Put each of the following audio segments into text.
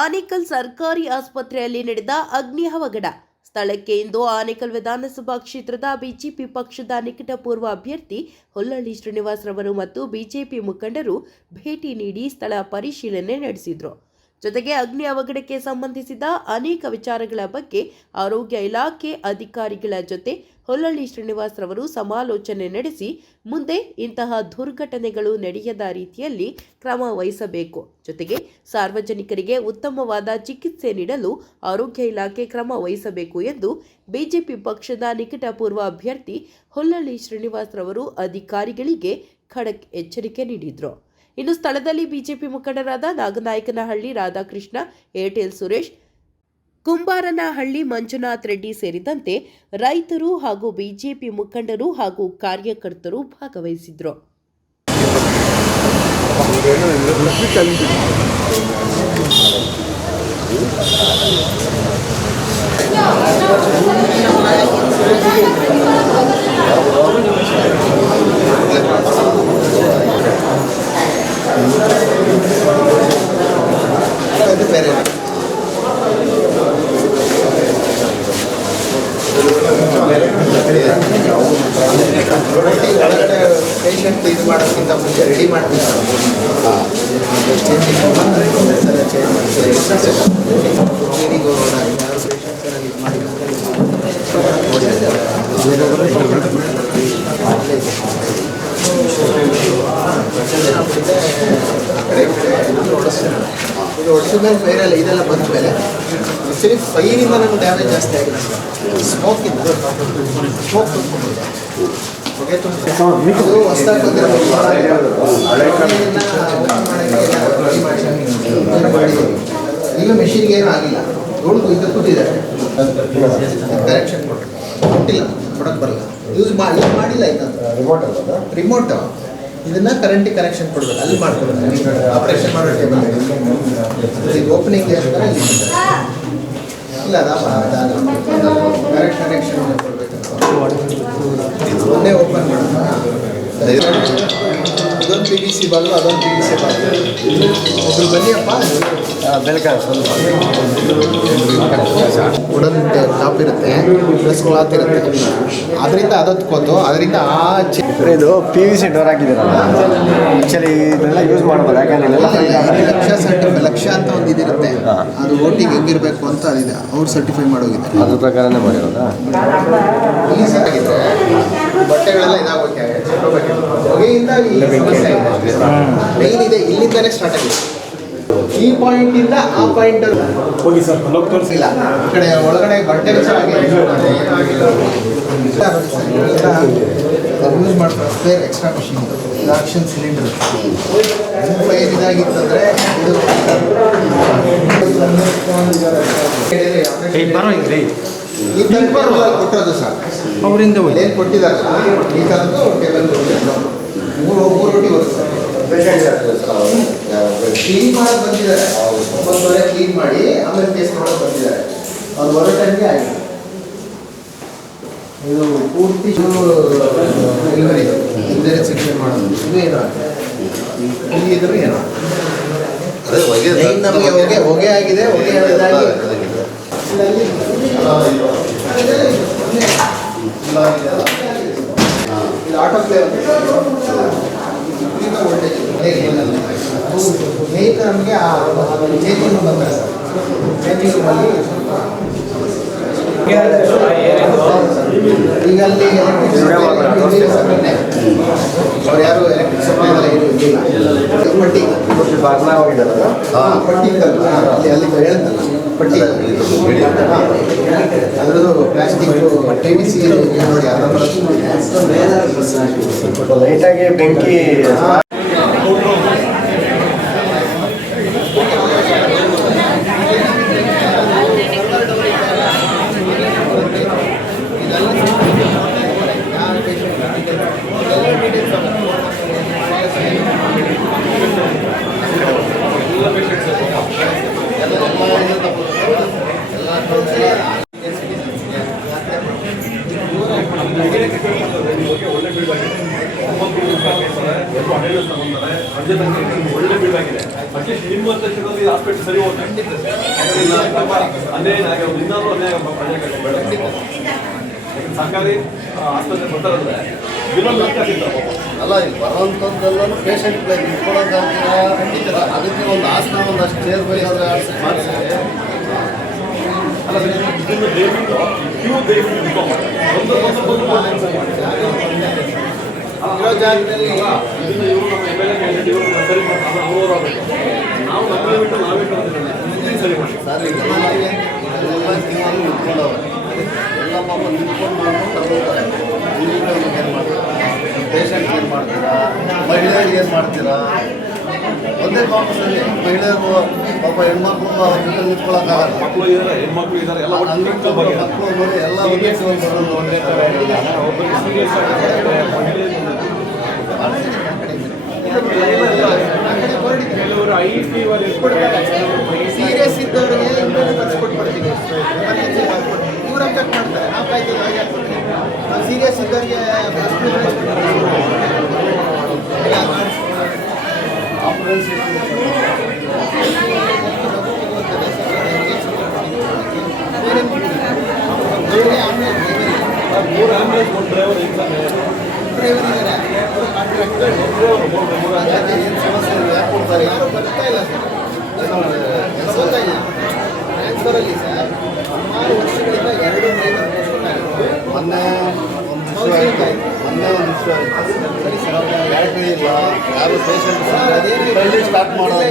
ಆನೇಕಲ್ ಸರ್ಕಾರಿ ಆಸ್ಪತ್ರೆಯಲ್ಲಿ ನಡೆದ ಅಗ್ನಿ ಅವಘಡ. ಸ್ಥಳಕ್ಕೆ ಇಂದು ಆನೇಕಲ್ ವಿಧಾನಸಭಾ ಕ್ಷೇತ್ರದ ಬಿಜೆಪಿ ಪಕ್ಷದ ನಿಕಟಪೂರ್ವ ಅಭ್ಯರ್ಥಿ ಹೊಲ್ಲಳ್ಳಿ ಶ್ರೀನಿವಾಸ್ ರವರು ಮತ್ತು ಬಿಜೆಪಿ ಮುಖಂಡರು ಭೇಟಿ ನೀಡಿ ಸ್ಥಳ ಪರಿಶೀಲನೆ ನಡೆಸಿದರು. ಜೊತೆಗೆ ಅಗ್ನಿ ಅವಘಡಕ್ಕೆ ಸಂಬಂಧಿಸಿದ ಅನೇಕ ವಿಚಾರಗಳ ಬಗ್ಗೆ ಆರೋಗ್ಯ ಇಲಾಖೆ ಅಧಿಕಾರಿಗಳ ಜೊತೆ ಹೊಲ್ಲಳ್ಳಿ ಶ್ರೀನಿವಾಸ್ ರವರು ಸಮಾಲೋಚನೆ ನಡೆಸಿ ಮುಂದೆ ಇಂತಹ ದುರ್ಘಟನೆಗಳು ನಡೆಯದ ರೀತಿಯಲ್ಲಿ ಕ್ರಮ ವಹಿಸಬೇಕು, ಜೊತೆಗೆ ಸಾರ್ವಜನಿಕರಿಗೆ ಉತ್ತಮವಾದ ಚಿಕಿತ್ಸೆ ನೀಡಲು ಆರೋಗ್ಯ ಇಲಾಖೆ ಕ್ರಮ ವಹಿಸಬೇಕು ಎಂದು ಬಿಜೆಪಿ ಪಕ್ಷದ ನಿಕಟಪೂರ್ವ ಅಭ್ಯರ್ಥಿ ಹೊಲ್ಲಳ್ಳಿ ಶ್ರೀನಿವಾಸ್ ರವರು ಅಧಿಕಾರಿಗಳಿಗೆ ಖಡಕ್ ಎಚ್ಚರಿಕೆ ನೀಡಿದರು. ಇನ್ನು ಸ್ಥಳದಲ್ಲಿ ಬಿಜೆಪಿ ಮುಖಂಡರಾದ ನಾಗನಾಯಕನಹಳ್ಳಿ ರಾಧಾಕೃಷ್ಣ, ಏರ್ಟೆಲ್ ಸುರೇಶ್, ಕುಂಬಾರನಹಳ್ಳಿ ಮಂಜುನಾಥ್ ರೆಡ್ಡಿ ಸೇರಿದಂತೆ ರೈತರು ಹಾಗೂ ಬಿಜೆಪಿ ಮುಖಂಡರು ಹಾಗೂ ಕಾರ್ಯಕರ್ತರು ಭಾಗವಹಿಸಿದ್ರು. ಪೇಷಂಟ್ ಇದು ಮಾಡೋಕ್ಕಿಂತ ಮುಂಚೆ ರೆಡಿ ಮಾಡ್ತೀವಿ. ಇದು ಹೊಡಿಸಿದ ಮೇಲೆ ಫೈರಲ್ಲ ಇದೆಲ್ಲ ಬಂದ ಮೇಲೆ ಆ್ಯಕ್ಚುಲಿ ಫೈರಿಂದ ನಮ್ಗೆ ಡ್ಯಾಮೇಜ್ ಜಾಸ್ತಿ ಆಗಿದೆ. ಸ್ಮೋಕಿಂದ ಸ್ಮೋಕ್ ಅದು ಹೊಸದಾಗಿ ಈಗ ಮೆಷಿನ್ಗೆ ಏನೂ ಆಗಿಲ್ಲ. ನೋಡ್ಕೊ ಇದು ಕೂತಿದ್ದಾರೆ, ಕರೆಕ್ಷನ್ ಕೊಟ್ಟಿಲ್ಲ, ಕೊಡಕ್ಕೆ ಬರಲ್ಲ, ಯೂಸ್ ಮಾಡಿಲ್ಲ. ಆಯ್ತು ರಿಮೋಟ್ ಇದನ್ನ ಕರೆಂಟಿಗೆ ಕನೆಕ್ಷನ್ ಕೊಡ್ಬೇಕು, ಅಲ್ಲಿ ಮಾಡ್ಕೊಡ್ಬೇಕು. ಆಪರೇಷನ್ ಮಾಡೋ ಟೇಬಲ್ ಇದು ಓಪನಿಂಗ್ ಅಂತಾರೆ ಇಲ್ಲ, ಕರೆಕ್ಟ್ ಕನೆಕ್ಷನ್ ಕೊಡ್ಬೇಕು. ಮೊನ್ನೆ ಓಪನ್ ಮಾಡೋದು ಇದೊಂದು ಪಿ ವಿ ಸಿ ಬಾಲ್ವು, ಅದೊಂದು ಪಿ ವಿ ಸಿ ಬಾಲ್ವು. ಒಬ್ರು ಬನ್ನಿಯಪ್ಪ, ವುಡನ್ ಟಾಪ್ ಇರುತ್ತೆ, ಪ್ಲಸ್ ಕ್ಲಾತ್ ಇರುತ್ತೆ, ಅದರಿಂದ ಅದತ್ಕೋತು, ಅದರಿಂದ ಇದು P V C door ಹಾಕಿದ್ದೀರಲ್ಲ, actually ಇದನ್ನೆಲ್ಲ ಯೂಸ್ ಮಾಡ್ಬೋದು. ಯಾಕಂದರೆ ಲಕ್ಷ ಅಂತ ಒಂದು ಇದಿರುತ್ತೆ, ಅದು ಓಟಿಗೆ ಹೆಂಗಿರಬೇಕು ಅಂತ ಅದಿದೆ, ಅವ್ರು ಸರ್ಟಿಫೈ ಮಾಡೋಗಿದೆ, ಅದ್ರ ಪ್ರಕಾರನೇ ಮಾಡಿರೋದಾ. ಬಟ್ಟೆಗಳೆಲ್ಲ ಇದಾಗಬೇಕು, ಹೊಗೆಯಿಂದ ಮೇನ್ ಇದೆ, ಇಲ್ಲಿಂದಾನೇ ಸ್ಟಾರ್ಟ್ ಆಗಿದೆ. ಈ ಪಾಯಿಂಟ್ ಇಂದ ಆ ಪಾಯಿಂಟ್ ಹೋಗಿ ಸರ್, ತೋರಿಸಿಲ್ಲ. ಈ ಕಡೆ ಒಳಗಡೆ ಬಟ್ಟೆ ಯೂಸ್ ಮಾಡ್ತಾರೆ. ಸ್ಪೇರ್ ಎಕ್ಸ್ಟ್ರಾ ಮಷೀನ್ ಇದು ಆಕ್ಷನ್ ಸಿಲಿಂಡರ್. ಫೈರ್ ಇದಾಗಿತ್ತಂದ್ರೆ ಇದು ಈ ಥರ ಕೊಟ್ಟೋದು ಸರ್, ಅವರಿಂದ ಏನು ಕೊಟ್ಟಿದ್ದಾರೆ ಈ ಥರದ್ದು ಟೇಬಲ್ ಮೂರು ರೋಟಿ ಬರುತ್ತೆ. ಕ್ಲೀನ್ ಮಾಡೋದು ಬಂದಿದ್ದಾರೆ, 9:30 ಕ್ಲೀನ್ ಮಾಡಿ ಆಮೇಲೆ ಟೇಸ್ಟ್ ಮಾಡೋದು ಬಂದಿದ್ದಾರೆ. ಅವ್ರು ಬರೋ ಟೈಮ್ಗೆ ಆಗಿದೆ. ಇದು ಪೂರ್ತಿ ಡೆಲಿವರಿ ಇಲ್ಲದೇ ಸೆಕ್ಷನ್ ಮಾಡೋದು, ಇದು ಏನೋ ಇಲ್ಲಿ ಇದ್ರೂ ಏನೋ ನಮಗೆ ಹೊಗೆ ಆಗಿದೆ. ಹೊಗೆ ಇದಾಗಿ ಇದು ಆಟೋ ಪ್ಲೇ ವೋಲ್ಟೇಜ್ ಮೇನ್ ನಮಗೆ ಆ ಚೇಂಜಿಂಗ್ ರೂಮ್ ಅಂತಾರೆ ಸರ್. ಚೇಂಜಿಂಗ್ ರೂಮಲ್ಲಿ ಈಗ ಅಲ್ಲಿ ಅವ್ರು ಯಾರು ಎಲೆಕ್ಟ್ರಿಕ್ ಸಪ್ಲೈ ಎಲ್ಲ ಏನು ಇಲ್ಲ. ಪಟ್ಟಿ ಅಲ್ಲಿ ಹೇಳ್ತಲ್ಲ ಪಟ್ಟಿ, ಅದರದ್ದು ಪ್ಲಾಸ್ಟಿಕ್ ಟಿ ವಿ ಸಿ ನೋಡಿ ಲೈಟಾಗಿ ಬೆಂಕಿ ಎಲ್ಲ ಸರಿ ಹೋಗ್ತದೆ. ಅನ್ಯಾಯ ಆಗಿ ಇನ್ನೂ ಅನ್ಯಾಯ ಪ್ರಜೆಗಳಿಗೆ ಬೇಡ. ಸರ್ಕಾರಿ ಆಸ್ಪತ್ರೆ ಬರ್ತಾರಂದ್ರೆ ಇನ್ನೊಂದು ಲಕ್ಷ ಸಿಗ್ತಾರೆ. ಅಲ್ಲ ಇಲ್ಲಿ ಬರೋಂಥದ್ದೆಲ್ಲೂ ಪೇಷಂಟ್ಗಳಿಗೆ ನಿಂತ್ಕೊಳ್ಳೋದಾಗ್ತೀರಾ ಖಂಡಿತ ಅದಕ್ಕೆ ಒಂದು ಆಸನ ಒಂದಷ್ಟು ಚೇರ್ ಬೇಕಾದ್ರೆ ಮಾಡಿಸಿ ಅಲ್ಲ ಇದನ್ನು ದಯವಿಟ್ಟು ನೀವು ದಯವಿಟ್ಟು ಇನ್ಫಾರ್ಮ್ ಮಾಡಿ. ಇರೋ ಜಾಗದಲ್ಲಿ ಇದನ್ನು ಇವರು ನಮ್ಮ MLA ಇವರು ಸರಿ ಮಾಡ್ತಾರೆ, ಅವರು ಆಗಬೇಕು. ನಾವು ನಮ್ಮಲ್ಲಿ ಬಿಟ್ಟು ನಾವೇ ಕರೆದಿದ್ದೇವೆ ಸರಿ ಮಾಡಿ. ಸರ್ ಇದೆಲ್ಲ ಜೀವನ ನಿಂತ್ಕೊಂಡವ್ರೆ ಎಲ್ಲ ಪಾಪ ನಿಂತ್ಕೊಂಡು ಮಾಡ್ಕೊಂಡು ತಗೋತಾರೆ. ನೀವು ಏನು ಮಾಡ್ತೀರಾ, ಪೇಷಂಟ್ಗೆ ಏನು ಮಾಡ್ತೀರಾ, ಮಹಿಳೆಯರಿಗೆ ಏನು ಮಾಡ್ತೀರಾ? ಒಂದೇ ಪಾಪ ಸರಿ ಮಹಿಳೆಯರು ಪಾಪ ಹೆಣ್ಮಕ್ಳು ಅವ್ರ ಜೊತೆ ನಿಂತ್ಕೊಳ್ಳೋಕ್ಕಾಗಲ್ಲ. ಮಕ್ಕಳು ಇದ್ದಾರೆ, ಹೆಣ್ಮಕ್ಳು ಇದ್ದಾರೆ, ಎಲ್ಲ ಮಕ್ಕಳು ಮರಿ ಎಲ್ಲ ಒಂದೇ ಸೀರಿಯಸ್ ಇದ್ದವರಿಗೆ ಬರ್ಸ್ಕೊಟ್ಬಿಡ್ತೀವಿ. ಇವ್ರು ಚೆಕ್ ಮಾಡ್ತಾರೆ, ನಾವು ಕಾಯ್ತೀವಿ ಹಾಗೆ ಹಾಕ್ಬಿಡ್ತೀವಿ. ನಾವು ಸೀರಿಯಸ್ ಇದ್ದವರಿಗೆ ಮೂರು ಆಂಬ್ಯುಲೆನ್ಸ್ ಒಂದು ಡ್ರೈವರ್ ಎಕ್ಸಾಮ್ ಡ್ರೈವರ್ ಇದ್ದಾರೆ, ಕಾಂಟ್ರಾಕ್ಟರ್ ಏನು ಸಮಸ್ಯೆ ಇಲ್ಲ, ಯಾಕೆ ಕೊಡ್ತಾರೆ? ಯಾರು ಬರ್ತಾ ಇಲ್ಲ ಸರ್, ಬರ್ತಾ ಇಲ್ಲ. ಟ್ರಾನ್ಸ್ಫರಲ್ಲಿ ಸರ್ ಸುಮಾರು ವರ್ಷಗಳಿಂದ 2 ಡ್ರೈವರ್ ಮೊನ್ನೆ ಒಂದು ಇಶ್ಯೂ ಆಯಿತು. ಬ್ಯಾಟ್ರಿ ಇಲ್ಲ, ಯಾರು ಪೇಷಂಟ್ ಸ್ಟಾರ್ಟ್ ಮಾಡೋದು.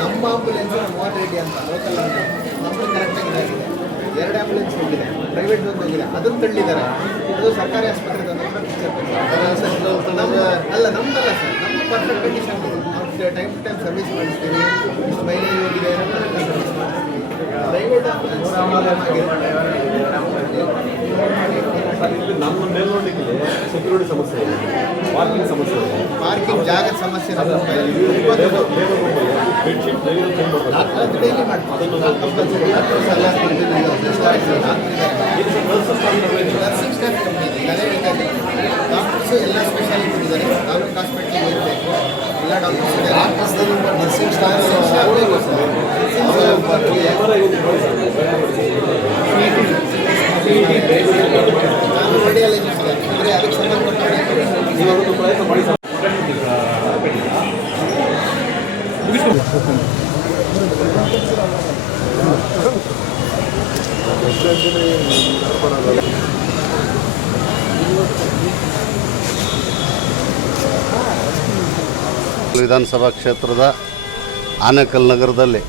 ನಮ್ಮ ಆಂಬುಲೆನ್ಸ್ ಮೋಹನ್ ರೆಡ್ಡಿ ಅಂತ ಲೋಕಲ್ ನಮ್ಮದು ಕರೆಕ್ಟಾಗಿ ಇದಾಗಿದೆ. 2 ಆಂಬುಲೆನ್ಸ್ ಹೋಗಿದೆ, ಪ್ರೈವೇಟ್ ಒಂದು ಹೋಗಿದೆ, ಅದನ್ನು ತಳ್ಳಿದ್ದಾರೆ. ಅದು ಸರ್ಕಾರಿ ಆಸ್ಪತ್ರೆ ಅಲ್ಲ ನಮ್ದಲ್ಲ ಸರ್, ನಮ್ಮ ಪರ್ಫೆಕ್ಟ್ ಕಂಡೀಷನ್ ಇದೆ. ನಾವು ಟೈಮ್ ಟು ಟೈಮ್ ಸರ್ವಿಸ್ ಮಾಡಿಸ್ತೀವಿ. ಮೈಲೇಜ್ ಹೋಗಿದೆ ಸರ್ವಿಸ್ ಮಾಡ್ತೀವಿ. ಪ್ರೈವೇಟ್ ಆಂಬುಲೆನ್ಸ್ ಇಲ್ಲಿ ನಮ್ಮ ಮೇಲ್ನೋಟಕ್ಕೆ ಸೆಕ್ಯೂರಿಟಿ ಸಮಸ್ಯೆ ಇದೆ, ಪಾರ್ಕಿಂಗ್ ಸಮಸ್ಯೆ ಇದೆ, ಪಾರ್ಕಿಂಗ್ ಜಾಗದ ಸಮಸ್ಯೆ ಬೆಡ್ಶೀಟ್ ಡೈಲಿ ಚೇಂಜ್ ಮಾಡಬೇಕು. ಡೈಲಿ ಮಾಡ್ತೀವಿ. ನರ್ಸಿಂಗ್ ಸ್ಟಾಫ್ ಕಮ್ಮಿ ಇದೆ, ಅದೇ ಹೇಳ್ತಾ ಇದ್ದೀನಿ. ಡಾಕ್ಟರ್ಸು ಎಲ್ಲ ಸ್ಪೆಷಾಲಿಟಿ ಇದ್ದಾರೆ. ತಾಲೂಕು ಹಾಸ್ಪಿಟ್ಲಿಗೆ ಇರಬೇಕು, ಎಲ್ಲ ಡಾಕ್ಟರ್ಸ್ ಇದ್ದಾರೆ. ಆಫೀಸ್ದಲ್ಲಿ ನರ್ಸಿಂಗ್ ಸ್ಟಾಫ್ ಬೇಕು ಸರ್. ನಾನು ರೇಡಿಯಾಲಜಿಸ್ಟ್ ಅಂದರೆ ಅದಕ್ಕೆ ಸಂಬಂಧಪಟ್ಟ ಇವಾಗೊಂದು ಪ್ರಯತ್ನ ಮಾಡಿ ಸರ್. ವಿಧಾನಸಭಾ ಕ್ಷೇತ್ರದ ಆನೇಕಲ್ ನಗರದಲ್ಲಿ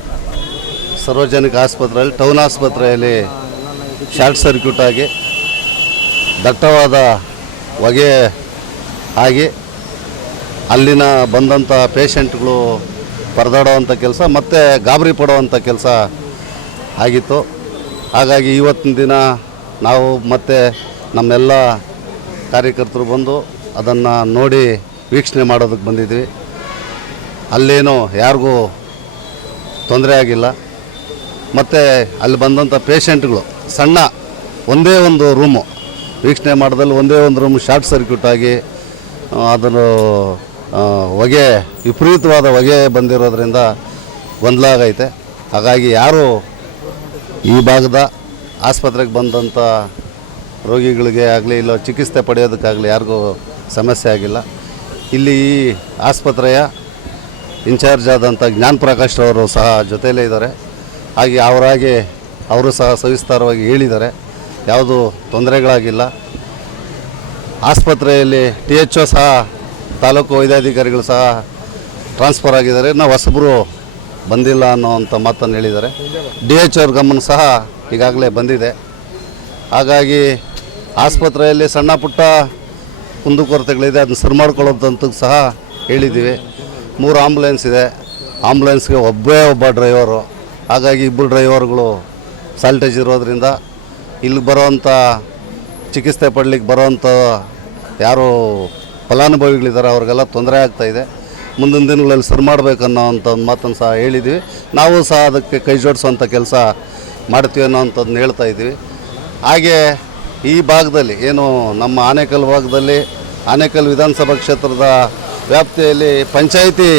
ಸಾರ್ವಜನಿಕ ಆಸ್ಪತ್ರೆಯಲ್ಲಿ ಟೌನ್ ಆಸ್ಪತ್ರೆಯಲ್ಲಿ ಶಾರ್ಟ್ ಸರ್ಕ್ಯೂಟ್ ಆಗಿ ದಟ್ಟವಾದ ಹೊಗೆ ಆಗಿ ಅಲ್ಲಿನ ಬಂದಂಥ ಪೇಷಂಟ್ಗಳು ಪರದಾಡುವಂಥ ಕೆಲಸ ಮತ್ತು ಗಾಬರಿ ಪಡುವಂಥ ಕೆಲಸ ಆಗಿತ್ತು. ಹಾಗಾಗಿ ಇವತ್ತಿನ ದಿನ ನಾವು ಮತ್ತು ನಮ್ಮೆಲ್ಲ ಕಾರ್ಯಕರ್ತರು ಬಂದು ಅದನ್ನು ನೋಡಿ ವೀಕ್ಷಣೆ ಮಾಡೋದಕ್ಕೆ ಬಂದಿದ್ವಿ. ಅಲ್ಲೇನೂ ಯಾರಿಗೂ ತೊಂದರೆ ಆಗಿಲ್ಲ. ಮತ್ತು ಅಲ್ಲಿ ಬಂದಂಥ ಪೇಷಂಟ್ಗಳು ಸಣ್ಣ ಒಂದೇ ಒಂದು ರೂಮು ವೀಕ್ಷಣೆ ಮಾಡೋದಲ್ಲಿ ಒಂದೇ ಒಂದು ರೂಮ್ ಶಾರ್ಟ್ ಸರ್ಕ್ಯೂಟ್ ಆಗಿ ಅದನ್ನು ಹೊಗೆ ವಿಪರೀತವಾದ ಹೊಗೆ ಬಂದಿರೋದ್ರಿಂದ ಗೊಂದಲ ಆಗೈತೆ. ಹಾಗಾಗಿ ಯಾರು ಈ ಭಾಗದ ಆಸ್ಪತ್ರೆಗೆ ಬಂದಂಥ ರೋಗಿಗಳಿಗೆ ಆಗಲಿ ಇಲ್ಲ ಚಿಕಿತ್ಸೆ ಪಡೆಯೋದಕ್ಕಾಗಲಿ ಯಾರಿಗೂ ಸಮಸ್ಯೆ ಆಗಿಲ್ಲ. ಇಲ್ಲಿ ಈ ಆಸ್ಪತ್ರೆಯ ಇನ್ಚಾರ್ಜ್ ಆದಂಥ ಜ್ಞಾನ್ ಪ್ರಕಾಶ್ ಅವರು ಸಹ ಜೊತೆಯಲ್ಲೇ ಇದ್ದಾರೆ. ಹಾಗೆ ಅವರಾಗಿ ಅವರು ಸಹ ಸವಿಸ್ತಾರವಾಗಿ ಹೇಳಿದ್ದಾರೆ, ಯಾವುದು ತೊಂದರೆಗಳಾಗಿಲ್ಲ. ಆಸ್ಪತ್ರೆಯಲ್ಲಿ THO ಸಹ ತಾಲೂಕು ವೈದ್ಯಾಧಿಕಾರಿಗಳು ಸಹ ಟ್ರಾನ್ಸ್ಫರ್ ಆಗಿದ್ದಾರೆ, ನಾವು ಹೊಸಬರು ಬಂದಿಲ್ಲ ಅನ್ನೋವಂಥ ಮಾತನ್ನು ಹೇಳಿದ್ದಾರೆ. DHO ಅವ್ರ ಗಮನ ಸಹ ಈಗಾಗಲೇ ಬಂದಿದೆ. ಹಾಗಾಗಿ ಆಸ್ಪತ್ರೆಯಲ್ಲಿ ಸಣ್ಣ ಪುಟ್ಟ ಕುಂದುಕೊರತೆಗಳಿದೆ, ಅದನ್ನು ಸರಿ ಮಾಡ್ಕೊಳ್ಳೋದಂತೂ ಸಹ ಹೇಳಿದ್ದೀವಿ. 3 ಆಂಬುಲೆನ್ಸ್ ಇದೆ, ಆಂಬುಲೆನ್ಸ್ಗೆ ಒಬ್ಬ ಡ್ರೈವರು. ಹಾಗಾಗಿ 2 ಡ್ರೈವರ್ಗಳು ಸಾಲ್ಟೇಜ್ ಇರೋದ್ರಿಂದ ಇಲ್ಲಿ ಬರೋವಂಥ ಚಿಕಿತ್ಸೆ ಪಡಲಿಕ್ಕೆ ಬರೋವಂಥ ಯಾರು ಫಲಾನುಭವಿಗಳಿದ್ದಾರೆ ಅವ್ರಿಗೆಲ್ಲ ತೊಂದರೆ ಆಗ್ತಾಯಿದೆ. ಮುಂದಿನ ದಿನಗಳಲ್ಲಿ ಸರಿ ಮಾಡಬೇಕನ್ನೋವಂಥ ಒಂದು ಮಾತನ್ನು ಸಹ ಹೇಳಿದ್ವಿ. ನಾವು ಸಹ ಅದಕ್ಕೆ ಕೈ ಜೋಡಿಸುವಂಥ ಕೆಲಸ ಮಾಡ್ತೀವಿ ಅನ್ನೋವಂಥದ್ದನ್ನ ಹೇಳ್ತಾ ಇದ್ವಿ. ಹಾಗೆ ಈ ಭಾಗದಲ್ಲಿ ಏನು ನಮ್ಮ ಆನೇಕಲ್ ಭಾಗದಲ್ಲಿ ಆನೇಕಲ್ ವಿಧಾನಸಭಾ ಕ್ಷೇತ್ರದ ವ್ಯಾಪ್ತಿಯಲ್ಲಿ ಪಂಚಾಯಿತಿ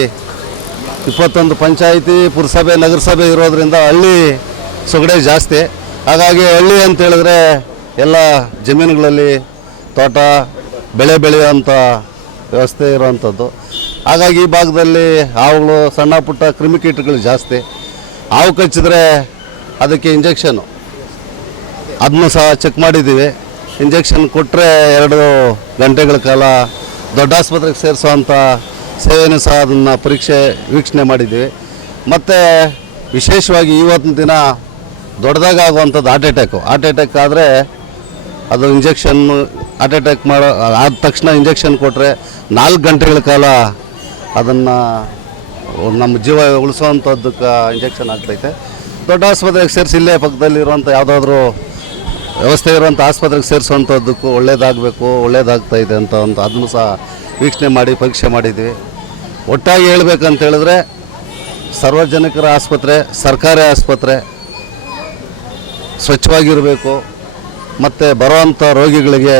21 ಪಂಚಾಯಿತಿ ಪುರಸಭೆ ನಗರಸಭೆ ಇರೋದ್ರಿಂದ ಹಳ್ಳಿ ಸೊಗಡೆ ಜಾಸ್ತಿ. ಹಾಗಾಗಿ ಹಳ್ಳಿ ಅಂತ ಹೇಳಿದ್ರೆ ಎಲ್ಲ ಜಮೀನುಗಳಲ್ಲಿ ತೋಟ ಬೆಳೆ ಬೆಳೆಯುವಂಥ ವ್ಯವಸ್ಥೆ ಇರುವಂಥದ್ದು. ಹಾಗಾಗಿ ಈ ಭಾಗದಲ್ಲಿ ಹಾವುಗಳು ಸಣ್ಣ ಪುಟ್ಟ ಕ್ರಿಮಿಕೀಟಗಳು ಜಾಸ್ತಿ. ಹಾವು ಕಚ್ಚಿದ್ರೆ ಅದಕ್ಕೆ ಇಂಜೆಕ್ಷನ್ನು ಅದನ್ನು ಸಹ ಚೆಕ್ ಮಾಡಿದ್ದೀವಿ. ಇಂಜೆಕ್ಷನ್ ಕೊಟ್ಟರೆ 2 ಗಂಟೆಗಳ ಕಾಲ ದೊಡ್ಡ ಆಸ್ಪತ್ರೆಗೆ ಸೇರಿಸುವಂಥ ಸೇವೆಯೂ ಸಹ ಅದನ್ನು ವೀಕ್ಷಣೆ ಮಾಡಿದ್ದೀವಿ. ಮತ್ತು ವಿಶೇಷವಾಗಿ ಇವತ್ತಿನ ದಿನ ದೊಡ್ಡದಾಗಿ ಆಗುವಂಥದ್ದು ಹಾರ್ಟ್ ಅಟ್ಯಾಕ್ ಆದರೆ ಅದು ಇಂಜೆಕ್ಷನ್ ಆದ ತಕ್ಷಣ ಇಂಜೆಕ್ಷನ್ ಕೊಟ್ಟರೆ 4 ಗಂಟೆಗಳ ಕಾಲ ಅದನ್ನು ನಮ್ಮ ಜೀವ ಉಳಿಸೋವಂಥದ್ದಕ್ಕೆ ಇಂಜೆಕ್ಷನ್ ಆಗ್ತೈತೆ. ದೊಡ್ಡ ಆಸ್ಪತ್ರೆಗೆ ಸೇರಿಸಿ ಇಲ್ಲೇ ಪಕ್ಕದಲ್ಲಿರುವಂಥ ಯಾವುದಾದ್ರೂ ವ್ಯವಸ್ಥೆ ಇರುವಂಥ ಆಸ್ಪತ್ರೆಗೆ ಸೇರಿಸುವಂಥದ್ದಕ್ಕೂ ಒಳ್ಳೇದಾಗ್ತಾ ಇದೆ ಅಂತ ಅದನ್ನು ಸಹ ವೀಕ್ಷಣೆ ಮಾಡಿ ಪರೀಕ್ಷೆ ಮಾಡಿದ್ವಿ. ಒಟ್ಟಾಗಿ ಹೇಳ್ಬೇಕಂತ ಹೇಳಿದ್ರೆ ಸಾರ್ವಜನಿಕರ ಆಸ್ಪತ್ರೆ, ಸರ್ಕಾರಿ ಆಸ್ಪತ್ರೆ ಸ್ವಚ್ಛವಾಗಿರಬೇಕು ಮತ್ತು ಬರೋವಂಥ ರೋಗಿಗಳಿಗೆ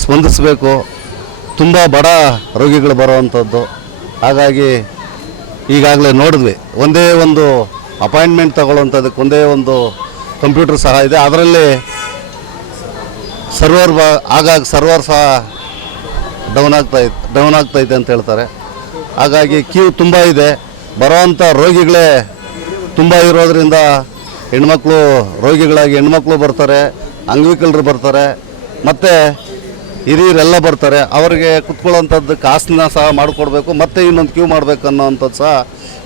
ಸ್ಪಂದಿಸಬೇಕು. ತುಂಬ ಬಡ ರೋಗಿಗಳು ಬರೋವಂಥದ್ದು. ಹಾಗಾಗಿ ಈಗಾಗಲೇ ನೋಡಿದ್ವಿ, ಒಂದೇ ಒಂದು ಅಪಾಯಿಂಟ್ಮೆಂಟ್ ತಗೊಳ್ಳೋವಂಥದ್ದಕ್ಕೆ ಒಂದೇ ಒಂದು ಕಂಪ್ಯೂಟರ್ ಸಹ ಇದೆ. ಅದರಲ್ಲಿ ಸರ್ವರ್ ಸಹ ಡೌನ್ ಆಗ್ತೈತೆ ಅಂತ ಹೇಳ್ತಾರೆ. ಹಾಗಾಗಿ ಕ್ಯೂ ತುಂಬ ಇದೆ. ಬರೋವಂಥ ರೋಗಿಗಳೇ ತುಂಬ ಇರೋದರಿಂದ ರೋಗಿಗಳಾಗಿ ಹೆಣ್ಮಕ್ಳು ಬರ್ತಾರೆ, ಅಂಗವಿಕಲರು ಬರ್ತಾರೆ, ಮತ್ತು ಹಿರಿಯರೆಲ್ಲ ಬರ್ತಾರೆ. ಅವರಿಗೆ ಕುತ್ಕೊಳ್ಳೋವಂಥದ್ದಕ್ಕೆ ಆಸನ ಸಹ ಮಾಡಿಕೊಡ್ಬೇಕು, ಮತ್ತು ಇನ್ನೊಂದು ಕ್ಯೂ ಮಾಡಬೇಕು ಅನ್ನೋವಂಥದ್ದು ಸಹ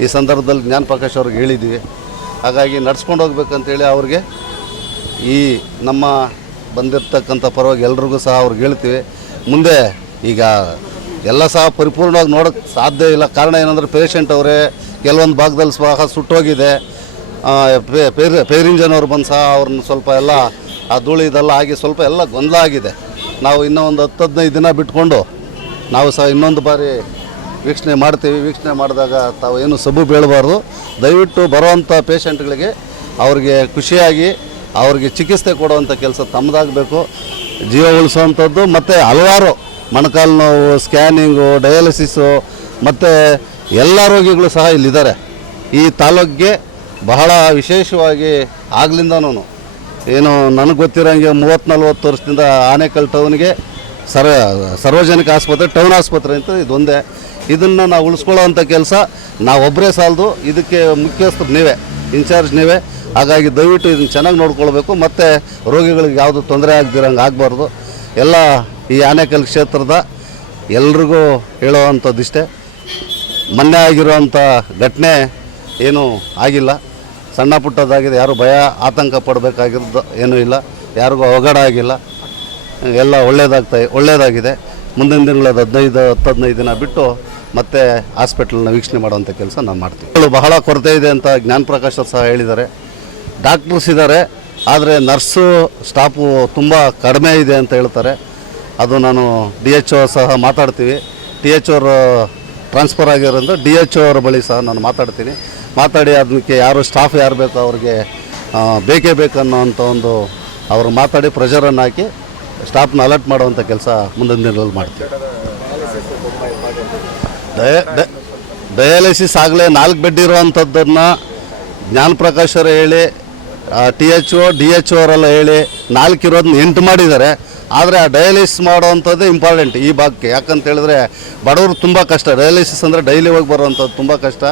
ಈ ಸಂದರ್ಭದಲ್ಲಿ ಜ್ಞಾನ ಪ್ರಕಾಶ್ ಅವ್ರಿಗೆ ಹೇಳಿದ್ದೀವಿ. ಹಾಗಾಗಿ ನಡ್ಸ್ಕೊಂಡು ಹೋಗ್ಬೇಕಂತೇಳಿ ಅವ್ರಿಗೆ ಈ ನಮ್ಮ ಬಂದಿರ್ತಕ್ಕಂಥ ಪರವಾಗಿ ಎಲ್ರಿಗೂ ಸಹ ಅವ್ರಿಗೆ ಹೇಳ್ತೀವಿ. ಮುಂದೆ ಈಗ ಎಲ್ಲ ಸಹ ಪರಿಪೂರ್ಣವಾಗಿ ನೋಡೋಕ್ಕೆ ಸಾಧ್ಯ ಇಲ್ಲ. ಕಾರಣ ಏನಂದರೆ ಪೇಷಂಟ್ ಅವರೇ ಕೆಲವೊಂದು ಭಾಗದಲ್ಲಿ ಸಹ ಸುಟ್ಟೋಗಿದೆ. ಪೇರಿಂಜನ್ ಅವ್ರು ಬಂದು ಸಹ ಅವ್ರನ್ನ ಸ್ವಲ್ಪ ಎಲ್ಲ ಆ ಧೂಳು ಇದೆಲ್ಲ ಆಗಿ ಸ್ವಲ್ಪ ಎಲ್ಲ ಗೊಂದಲ ಆಗಿದೆ. ನಾವು ಇನ್ನೂ ಒಂದು 10-15 ದಿನ ಬಿಟ್ಕೊಂಡು ನಾವು ಸಹ ಇನ್ನೊಂದು ಬಾರಿ ವೀಕ್ಷಣೆ ಮಾಡ್ತೀವಿ. ವೀಕ್ಷಣೆ ಮಾಡಿದಾಗ ತಾವು ಏನು ಸಬು ಬೀಳಬಾರ್ದು. ದಯವಿಟ್ಟು ಬರುವಂಥ ಪೇಷಂಟ್ಗಳಿಗೆ ಅವ್ರಿಗೆ ಖುಷಿಯಾಗಿ ಅವ್ರಿಗೆ ಚಿಕಿತ್ಸೆ ಕೊಡುವಂಥ ಕೆಲಸ ತಮ್ಮದಾಗಬೇಕು. ಜೀವ ಉಳಿಸುವಂಥದ್ದು ಮತ್ತು ಹಲವಾರು ಮೊಣಕಾಲು ನೋವು, ಸ್ಕ್ಯಾನಿಂಗು, ಡಯಾಲಿಸಿಸು ಮತ್ತು ಎಲ್ಲ ರೋಗಿಗಳು ಸಹ ಇಲ್ಲಿದ್ದಾರೆ. ಈ ತಾಲೂಕಿಗೆ ಬಹಳ ವಿಶೇಷವಾಗಿ ಆಗ್ಲಿಂದನೂ ಏನು ನನಗೆ ಗೊತ್ತಿರೋಂಗೆ 30-40 ವರ್ಷದಿಂದ ಆನೇಕಲ್ ಟೌನ್ಗೆ ಸಾರ್ವಜನಿಕ ಆಸ್ಪತ್ರೆ, ಟೌನ್ ಆಸ್ಪತ್ರೆ ಅಂತ ಇದೊಂದೇ. ಇದನ್ನು ನಾವು ಉಳಿಸ್ಕೊಳ್ಳೋವಂಥ ಕೆಲಸ ನಾವೊಬ್ಬರೇ ಸಾಲದು. ಇದಕ್ಕೆ ಮುಖ್ಯಸ್ಥರು ನೀವೇ, ಇನ್ಚಾರ್ಜ್ ನೀವೇ. ಹಾಗಾಗಿ ದಯವಿಟ್ಟು ಇದನ್ನು ಚೆನ್ನಾಗಿ ನೋಡ್ಕೊಳ್ಬೇಕು ಮತ್ತು ರೋಗಿಗಳಿಗೆ ಯಾವುದು ತೊಂದರೆ ಆಗದಿರಂಗೆ ಆಗಬಾರ್ದು. ಎಲ್ಲ ಈ ಆನೇಕಲ್ ಕ್ಷೇತ್ರದ ಎಲ್ರಿಗೂ ಹೇಳುವಂಥದ್ದಿಷ್ಟೇ. ಮೊನ್ನೆ ಆಗಿರುವಂಥ ಘಟನೆ ಏನೂ ಆಗಿಲ್ಲ, ಸಣ್ಣ ಪುಟ್ಟದಾಗಿದೆ. ಯಾರು ಭಯ ಆತಂಕ ಪಡಬೇಕಾಗಿರೋದು ಏನೂ ಇಲ್ಲ, ಯಾರಿಗೂ ಅವಘಡ ಆಗಿಲ್ಲ. ಎಲ್ಲ ಒಳ್ಳೆಯದಾಗಿದೆ. ಮುಂದಿನ ದಿನಗಳಲ್ಲಿ 15 ದಿನ ಬಿಟ್ಟು ಮತ್ತೆ ಹಾಸ್ಪಿಟಲ್ನ ವೀಕ್ಷಣೆ ಮಾಡುವಂಥ ಕೆಲಸ ನಾವು ಮಾಡ್ತೀವಿ. ಬಹಳ ಕೊರತೆ ಇದೆ ಅಂತ ಜ್ಞಾನ ಪ್ರಕಾಶ್ ಅವರು ಸಹ ಹೇಳಿದ್ದಾರೆ. ಡಾಕ್ಟರ್ಸ್ ಇದ್ದಾರೆ, ಆದರೆ ನರ್ಸು ಸ್ಟಾಫು ತುಂಬ ಕಡಿಮೆ ಇದೆ ಅಂತ ಹೇಳ್ತಾರೆ. ಅದು ನಾನು DHO ಸಹ ಮಾತಾಡ್ತೀವಿ. DHO ಅವರು ಟ್ರಾನ್ಸ್ಫರ್ ಆಗಿರೋದ್ರಿಂದ DHO ಅವರ ಬಳಿ ಸಹ ನಾನು ಮಾತಾಡಿ ಅದಕ್ಕೆ ಸ್ಟಾಫ್ ಯಾರು ಬೇಕೋ ಅವ್ರಿಗೆ ಬೇಕೇ ಬೇಕನ್ನೋವಂಥ ಒಂದು ಅವರು ಮಾತಾಡಿ ಪ್ರೆಷರನ್ನು ಹಾಕಿ ಸ್ಟಾಫ್ನ ಅಲರ್ಟ್ ಮಾಡುವಂಥ ಕೆಲಸ ಮುಂದಿನ ದಿನಗಳಲ್ಲಿ ಮಾಡ್ತೀವಿ. ಡಯಾಲಿಸಿಸ್ ಆಗಲೇ 4 ಬೆಡ್ ಇರುವಂಥದ್ದನ್ನು ಜ್ಞಾನ ಪ್ರಕಾಶ್ ಅವರು ಹೇಳಿ, DHO ಅವರೆಲ್ಲ ಹೇಳಿ 4 ಇರೋದನ್ನ 8 ಮಾಡಿದ್ದಾರೆ. ಆದರೆ ಆ ಡಯಾಲಿಸಿಸ್ ಮಾಡೋವಂಥದ್ದೇ ಇಂಪಾರ್ಟೆಂಟ್ ಈ ಭಾಗಕ್ಕೆ. ಯಾಕಂತ ಹೇಳಿದ್ರೆ ಬಡವರು ತುಂಬ ಕಷ್ಟ. ಡಯಾಲಿಸಿಸ್ ಅಂದರೆ ಡೈಲಿ ಹೋಗಿ ಬರುವಂಥದ್ದು ತುಂಬ ಕಷ್ಟ.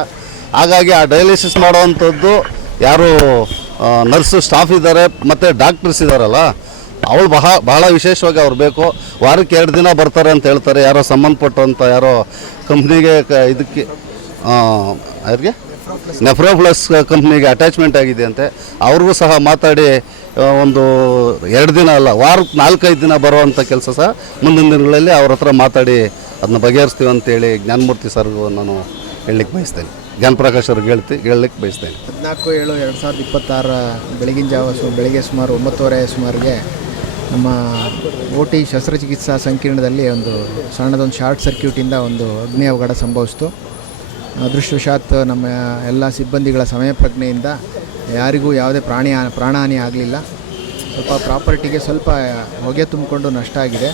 ಹಾಗಾಗಿ ಆ ಡಯಾಲಿಸಿಸ್ ಮಾಡೋವಂಥದ್ದು ಯಾರು ನರ್ಸು ಸ್ಟಾಫ್ ಇದ್ದಾರೆ ಮತ್ತು ಡಾಕ್ಟರ್ಸ್ ಇದ್ದಾರಲ್ಲ, ಅವಳು ಬಹಳ ವಿಶೇಷವಾಗಿ ಅವ್ರು ಬೇಕು. ವಾರಕ್ಕೆ 2 ದಿನ ಬರ್ತಾರೆ ಅಂತ ಹೇಳ್ತಾರೆ. ಯಾರೋ ಸಂಬಂಧಪಟ್ಟಂಥ ಕಂಪ್ನಿಗೆ ಇದಕ್ಕೆ ಅವ್ರಿಗೆ ನೆಫ್ರೋಪ್ಲಸ್ ಕಂಪ್ನಿಗೆ ಅಟ್ಯಾಚ್ಮೆಂಟ್ ಆಗಿದೆ ಅಂತೆ. ಅವ್ರಿಗೂ ಸಹ ಮಾತಾಡಿ ಒಂದು 2 ದಿನ ಅಲ್ಲ, ವಾರಕ್ಕೆ 4-5 ದಿನ ಬರುವಂಥ ಕೆಲಸ ಸಹ ಮುಂದಿನ ದಿನಗಳಲ್ಲಿ ಅವ್ರ ಹತ್ರ ಮಾತಾಡಿ ಅದನ್ನ ಬಗೆಹರಿಸ್ತೀವಿ ಅಂತೇಳಿ ಜ್ಞಾನಮೂರ್ತಿ ಸರ್ಗೂ ನಾನು ಹೇಳಲಿಕ್ಕೆ ಬಯಸ್ತೇನೆ. ಜ್ಞಾನ ಪ್ರಕಾಶ್ ಅವ್ರಿಗೆ ಹೇಳಲಿಕ್ಕೆ ಬಯಸ್ತೇನೆ. 14/7/2026 ಬೆಳಗ್ಗೆ ಸುಮಾರು 9:30 ಸುಮಾರಿಗೆ ನಮ್ಮ OT ಶಸ್ತ್ರಚಿಕಿತ್ಸಾ ಸಂಕೀರ್ಣದಲ್ಲಿ ಒಂದು ಸಣ್ಣದೊಂದು ಶಾರ್ಟ್ ಸರ್ಕ್ಯೂಟಿಂದ ಒಂದು ಅಗ್ನಿ ಅವಘಡ ಸಂಭವಿಸಿತು. ಅದೃಷ್ಟವಶಾತ್ ನಮ್ಮ ಎಲ್ಲ ಸಿಬ್ಬಂದಿಗಳ ಸಮಯ ಪ್ರಜ್ಞೆಯಿಂದ ಯಾರಿಗೂ ಯಾವುದೇ ಪ್ರಾಣಹಾನಿ ಆಗಲಿಲ್ಲ. ಸ್ವಲ್ಪ ಪ್ರಾಪರ್ಟಿಗೆ ಸ್ವಲ್ಪ ಹೊಗೆ ತುಂಬಿಕೊಂಡು ನಷ್ಟ ಆಗಿದೆ.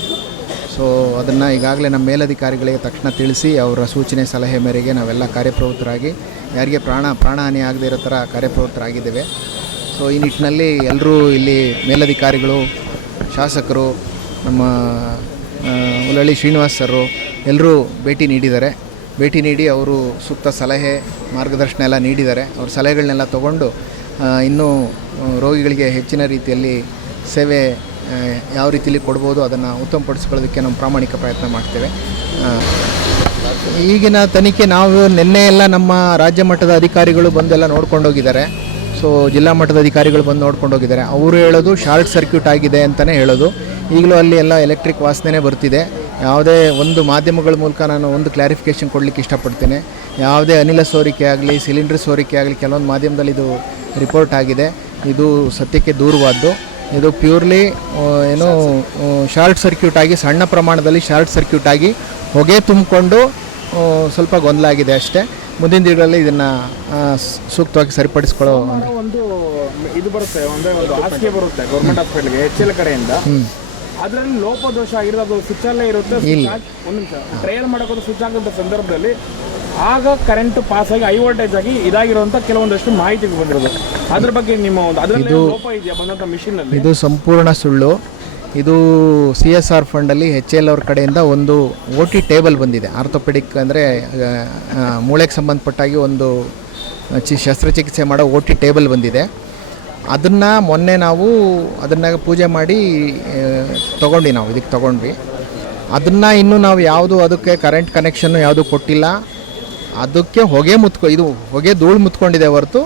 ಸೊ ಅದನ್ನು ಈಗಾಗಲೇ ನಮ್ಮ ಮೇಲಧಿಕಾರಿಗಳಿಗೆ ತಕ್ಷಣ ತಿಳಿಸಿ ಅವರ ಸೂಚನೆ ಸಲಹೆ ಮೇರೆಗೆ ನಾವೆಲ್ಲ ಕಾರ್ಯಪ್ರವೃತ್ತರಾಗಿ ಯಾರಿಗೆ ಪ್ರಾಣಹಾನಿ ಆಗದೇ ಇರೋ ಥರ ಕಾರ್ಯಪ್ರವೃತ್ತರಾಗಿದ್ದೇವೆ. ಸೊ ಈ ನಿಟ್ಟಿನಲ್ಲಿ ಎಲ್ಲರೂ ಇಲ್ಲಿ ಮೇಲಧಿಕಾರಿಗಳು, ಶಾಸಕರು, ನಮ್ಮ ಹುಲ್ಲಳ್ಳಿ ಶ್ರೀನಿವಾಸ್ ಸರು ಎಲ್ಲರೂ ಭೇಟಿ ನೀಡಿ ಅವರು ಸೂಕ್ತ ಸಲಹೆ ಮಾರ್ಗದರ್ಶನ ಎಲ್ಲ ನೀಡಿದ್ದಾರೆ. ಅವ್ರ ಸಲಹೆಗಳನ್ನೆಲ್ಲ ತಗೊಂಡು ಇನ್ನೂ ರೋಗಿಗಳಿಗೆ ಹೆಚ್ಚಿನ ರೀತಿಯಲ್ಲಿ ಸೇವೆ ಯಾವ ರೀತಿಯಲ್ಲಿ ಕೊಡ್ಬೋದು ಅದನ್ನು ಉತ್ತಮಪಡಿಸ್ಕೊಳ್ಳೋದಕ್ಕೆ ನಾವು ಪ್ರಾಮಾಣಿಕ ಪ್ರಯತ್ನ ಮಾಡ್ತೇವೆ. ಈಗಿನ ತನಿಖೆ ನಾವು ನಿನ್ನೆ ಎಲ್ಲ ನಮ್ಮ ರಾಜ್ಯ ಮಟ್ಟದ ಅಧಿಕಾರಿಗಳು ಬಂದೆಲ್ಲ ನೋಡ್ಕೊಂಡೋಗಿದ್ದಾರೆ. ಸೊ ಜಿಲ್ಲಾ ಮಟ್ಟದ ಅಧಿಕಾರಿಗಳು ಬಂದು ನೋಡ್ಕೊಂಡೋಗಿದ್ದಾರೆ. ಅವರು ಹೇಳೋದು ಶಾರ್ಟ್ ಸರ್ಕ್ಯೂಟ್ ಆಗಿದೆ ಅಂತಲೇ ಹೇಳೋದು. ಈಗಲೂ ಅಲ್ಲಿ ಎಲ್ಲ ಎಲೆಕ್ಟ್ರಿಕ್ ವಾಸನೆ ಬರ್ತಿದೆ. ಯಾವುದೇ ಒಂದು ಮಾಧ್ಯಮಗಳ ಮೂಲಕ ನಾನು ಒಂದು ಕ್ಲಾರಿಫಿಕೇಷನ್ ಕೊಡಲಿಕ್ಕೆ ಇಷ್ಟಪಡ್ತೇನೆ. ಯಾವುದೇ ಅನಿಲ ಸೋರಿಕೆ ಆಗಲಿ, ಸಿಲಿಂಡರ್ ಸೋರಿಕೆ ಆಗಲಿ ಕೆಲವೊಂದು ಮಾಧ್ಯಮದಲ್ಲಿ ಇದು ರಿಪೋರ್ಟ್ ಆಗಿದೆ. ಇದು ಸತ್ಯಕ್ಕೆ ದೂರವಾದ್ದು. ಇದು ಪ್ಯೂರ್ಲಿ ಏನು ಶಾರ್ಟ್ ಸರ್ಕ್ಯೂಟ್ ಆಗಿ, ಸಣ್ಣ ಪ್ರಮಾಣದಲ್ಲಿ ಶಾರ್ಟ್ ಸರ್ಕ್ಯೂಟ್ ಆಗಿ ಹೊಗೆ ತುಂಬಿಕೊಂಡು ಸ್ವಲ್ಪ ಗೊಂದಲ ಆಗಿದೆ ಅಷ್ಟೇ. ಮುಂದಿನ ದಿನಗಳಲ್ಲಿ ಇದನ್ನು ಸೂಕ್ತವಾಗಿ ಸರಿಪಡಿಸ್ಕೊಳ್ಳೋ ಒಂದು ಇದು ಬರುತ್ತೆ, ಒಂದು ಹಾಸಿಗೆ ಬರುತ್ತೆ ಗೌರ್ಮೆಂಟ್ ಹಾಸ್ಪಿಟಲ್ಗೆ HL ಕಡೆಯಿಂದ. ಅದರಲ್ಲಿ ಲೋಪದೋಷ ಆಗಿರೋದು ಸ್ವಿಚ್ ಅಲ್ಲೇ ಇರುತ್ತೆ. ಒಂದು ನಿಮಿಷ ಟ್ರಯಲ್ ಮಾಡೋಕೆ ಸ್ವಿಚ್ ಆಗುವಂಥ ಸಂದರ್ಭದಲ್ಲಿ ಆಗ ಕರೆಂಟ್ ಪಾಸ್ ಆಗಿ ಹೈ ವೋಲ್ಟೇಜ್ ಆಗಿ ಇದಾಗಿರುವಂಥ ಕೆಲವೊಂದಷ್ಟು ಮಾಹಿತಿ ಬಂದಿರೋದು. ಅದ್ರ ಬಗ್ಗೆ ನಿಮ್ಮ ಒಂದು ಅದರಲ್ಲಿ ಲೋಪ ಇದೆಯಾ ಬಂದಂಥ ಮಿಷಿನಲ್ಲಿ? ಇದು ಸಂಪೂರ್ಣ ಸುಳ್ಳು. ಇದು CSR ಫಂಡಲ್ಲಿ HL ಅವ್ರ ಕಡೆಯಿಂದ ಒಂದು OT ಟೇಬಲ್ ಬಂದಿದೆ. ಆರ್ಥೋಪೆಡಿಕ್ ಅಂದರೆ ಮೂಳೆಗೆ ಸಂಬಂಧಪಟ್ಟಾಗಿ ಒಂದು ಶಸ್ತ್ರಚಿಕಿತ್ಸೆ ಮಾಡೋ OT ಟೇಬಲ್ ಬಂದಿದೆ. ಅದನ್ನು ಮೊನ್ನೆ ನಾವು ಅದನ್ನು ಪೂಜೆ ಮಾಡಿ ಇದಕ್ಕೆ ತೊಗೊಂಡ್ವಿ. ಅದನ್ನು ಇನ್ನೂ ನಾವು ಯಾವುದು ಅದಕ್ಕೆ ಕರೆಂಟ್ ಕನೆಕ್ಷನ್ನು ಯಾವುದು ಕೊಟ್ಟಿಲ್ಲ. ಅದಕ್ಕೆ ಹೊಗೆ ಧೂಳು ಮುತ್ಕೊಂಡಿದೆ ಹೊರತು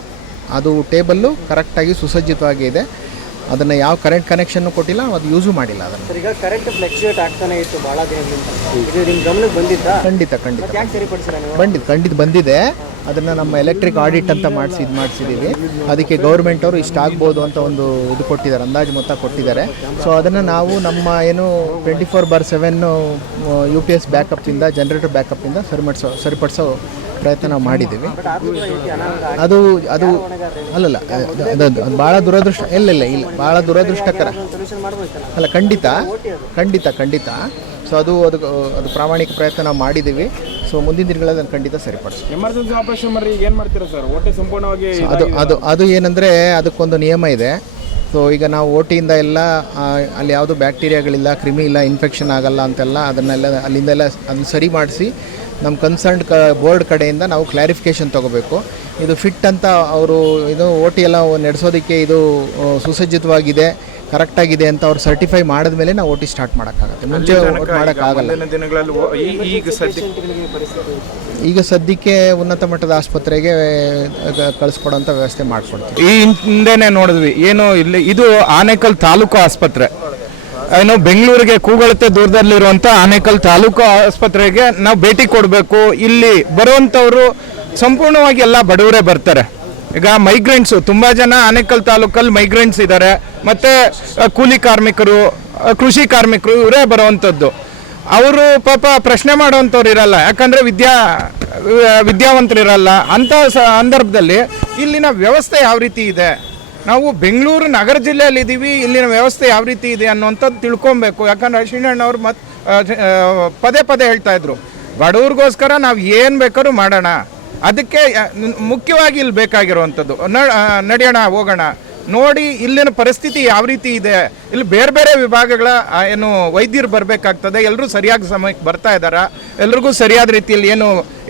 ಅದು ಟೇಬಲ್ಲು ಕರೆಕ್ಟಾಗಿ ಸುಸಜ್ಜಿತವಾಗಿದೆ. ಅದನ್ನು ಯಾವ ಕರೆಂಟ್ ಕನೆಕ್ಷನ್ನು ಕೊಟ್ಟಿಲ್ಲ, ಅದು ಯೂಸು ಮಾಡಿಲ್ಲ. ಅದನ್ನು ಈಗ ಕರೆಂಟ್ ಫ್ಲಕ್ಚುಯೇಟ್ ಆಗ್ತಾನೆ ಇತ್ತು ಭಾಳ ದಿನಗಳಿಂದ. ಇದು ನಿಮ್ಮ ಗಮನಕ್ಕೆ ಬಂದಿದ್ದ? ಖಂಡಿತ ಬಂದಿದೆ. ಅದನ್ನು ನಮ್ಮ ಎಲೆಕ್ಟ್ರಿಕ್ ಆಡಿಟ್ ಅಂತ ಮಾಡಿಸಿದ್ದೀವಿ. ಅದಕ್ಕೆ ಗೌರ್ಮೆಂಟ್ ಅವರು ಇಷ್ಟ ಆಗ್ಬೋದು ಅಂತ ಒಂದು ಇದು ಕೊಟ್ಟಿದ್ದಾರೆ, ಅಂದಾಜು ಮೊತ್ತ ಕೊಟ್ಟಿದ್ದಾರೆ. ಸೊ ಅದನ್ನು ನಾವು ನಮ್ಮ ಏನು 24/7 UPS ಬ್ಯಾಕಪ್ಪಿಂದ, ಜನರೇಟರ್ ಬ್ಯಾಕಪ್ಪಿಂದ ಸರಿಪಡಿಸೋ ಪ್ರಯತ್ನ ನಾವು ಮಾಡಿದ್ದೀವಿ. ಅದು ಅಲ್ಲಲ್ಲ, ಅದು ಭಾಳ ದುರದೃಷ್ಟ. ಇಲ್ಲ ಭಾಳ ದುರದೃಷ್ಟಕರ ಅಲ್ಲ. ಖಂಡಿತ. ಸೊ ಅದು ಪ್ರಾಮಾಣಿಕ ಪ್ರಯತ್ನ ನಾವು ಮಾಡಿದ್ದೀವಿ. ಸೊ ಮುಂದಿನ ದಿನಗಳಲ್ಲಿ ಅದನ್ನು ಖಂಡಿತ ಸರಿಪಡಿಸ್ತೀವಿ. ಎಮರ್ಜೆನ್ಸಿ ಆಪರೇಷನ್ ಮಾಡಿ ಏನು ಮಾಡ್ತೀರಾ ಸರ್? ಹೊಟ್ಟೆ ಸಂಪೂರ್ಣವಾಗಿ ಅದು ಏನಂದರೆ ಅದಕ್ಕೊಂದು ನಿಯಮ ಇದೆ. ಸೊ ಈಗ ನಾವು OTಯಿಂದ ಎಲ್ಲ ಅಲ್ಲಿ ಯಾವುದು ಬ್ಯಾಕ್ಟೀರಿಯಾಗಳಿಲ್ಲ, ಕ್ರಿಮಿ ಇಲ್ಲ, ಇನ್ಫೆಕ್ಷನ್ ಆಗಲ್ಲ ಅಂತೆಲ್ಲ ಅಲ್ಲಿಂದೆಲ್ಲ ಅದನ್ನು ಸರಿ ಮಾಡಿಸಿ ನಮ್ಮ ಕನ್ಸರ್ನ್ಡ್ ಬೋರ್ಡ್ ಕಡೆಯಿಂದ ನಾವು ಕ್ಲಾರಿಫಿಕೇಷನ್ ತೊಗೋಬೇಕು. ಇದು ಫಿಟ್ ಅಂತ ಅವರು ಇದು OT ಎಲ್ಲ ನಡೆಸೋದಕ್ಕೆ ಇದು ಸುಸಜ್ಜಿತವಾಗಿದೆ, ಕರೆಕ್ಟಾಗಿದೆ ಅಂತ ಅವ್ರು ಸರ್ಟಿಫೈ ಮಾಡಿದ ಮೇಲೆ ನಾವು OT ಸ್ಟಾರ್ಟ್ ಮಾಡೋಕ್ಕಾಗತ್ತೆ. ಮುಂಚೆ ಮಾಡೋಕ್ಕಾಗಲ್ಲ. ಈಗ ಸದ್ಯಕ್ಕೆ ಉನ್ನತ ಮಟ್ಟದ ಆಸ್ಪತ್ರೆಗೆ ಕಳಿಸ್ಕೊಡೋಂಥ ವ್ಯವಸ್ಥೆ ಮಾಡಿಕೊಡ್ತೀವಿ. ಈ ಹಿಂದೆನೇ ನೋಡಿದ್ವಿ ಏನು ಇಲ್ಲಿ ಇದು ಆನೇಕಲ್ ತಾಲೂಕು ಆಸ್ಪತ್ರೆ, ಏನು ಬೆಂಗಳೂರಿಗೆ ಕೂಗಳತೆ ದೂರದಲ್ಲಿರುವಂಥ ಆನೇಕಲ್ ತಾಲೂಕು ಆಸ್ಪತ್ರೆಗೆ ನಾವು ಭೇಟಿ ಕೊಡಬೇಕು. ಇಲ್ಲಿ ಬರುವಂಥವರು ಸಂಪೂರ್ಣವಾಗಿ ಎಲ್ಲ ಬಡವರೇ ಬರ್ತಾರೆ. ಈಗ ಮೈಗ್ರೆಂಟ್ಸು ತುಂಬ ಜನ ಆನೇಕಲ್ ತಾಲೂಕಲ್ಲಿ ಮೈಗ್ರೆಂಟ್ಸ್ ಇದ್ದಾರೆ, ಮತ್ತು ಕೂಲಿ ಕಾರ್ಮಿಕರು, ಕೃಷಿ ಕಾರ್ಮಿಕರು ಇವರೇ ಬರುವಂಥದ್ದು. ಅವರು ಪಾಪ ಪ್ರಶ್ನೆ ಮಾಡೋವಂಥವ್ರು ಇರಲ್ಲ, ಯಾಕಂದರೆ ವಿದ್ಯಾವಂತರು ಇರಲ್ಲ. ಅಂಥ ಸಂದರ್ಭದಲ್ಲಿ ಇಲ್ಲಿನ ವ್ಯವಸ್ಥೆ ಯಾವ ರೀತಿ ಇದೆ, ನಾವು ಬೆಂಗಳೂರು ನಗರ ಜಿಲ್ಲೆಯಲ್ಲಿ ಇದ್ದೀವಿ, ಇಲ್ಲಿನ ವ್ಯವಸ್ಥೆ ಯಾವ ರೀತಿ ಇದೆ ಅನ್ನೋಂಥದ್ದು ತಿಳ್ಕೊಬೇಕು. ಯಾಕಂದರೆ ಅಶ್ವಿನಣ್ಣವ್ರು ಪದೇ ಹೇಳ್ತಾ ಇದ್ರು, ಬಡವ್ರಿಗೋಸ್ಕರ ನಾವು ಏನು ಬೇಕಾದ್ರೂ ಮಾಡೋಣ. ಅದಕ್ಕೆ ಮುಖ್ಯವಾಗಿ ಇಲ್ಲಿ ಬೇಕಾಗಿರುವಂಥದ್ದು ನಡೆಯೋಣ, ಹೋಗೋಣ, ನೋಡಿ ಇಲ್ಲಿನ ಪರಿಸ್ಥಿತಿ ಯಾವ ರೀತಿ ಇದೆ. ಇಲ್ಲಿ ಬೇರೆ ಬೇರೆ ವಿಭಾಗಗಳ ಏನು ವೈದ್ಯರು ಬರಬೇಕಾಗ್ತದೆ. ಎಲ್ಲರೂ ಸರಿಯಾಗಿ ಸಮಯಕ್ಕೆ ಬರ್ತಾ ಇದ್ದಾರೆ, ಎಲ್ರಿಗೂ ಸರಿಯಾದ ರೀತಿಯಲ್ಲಿ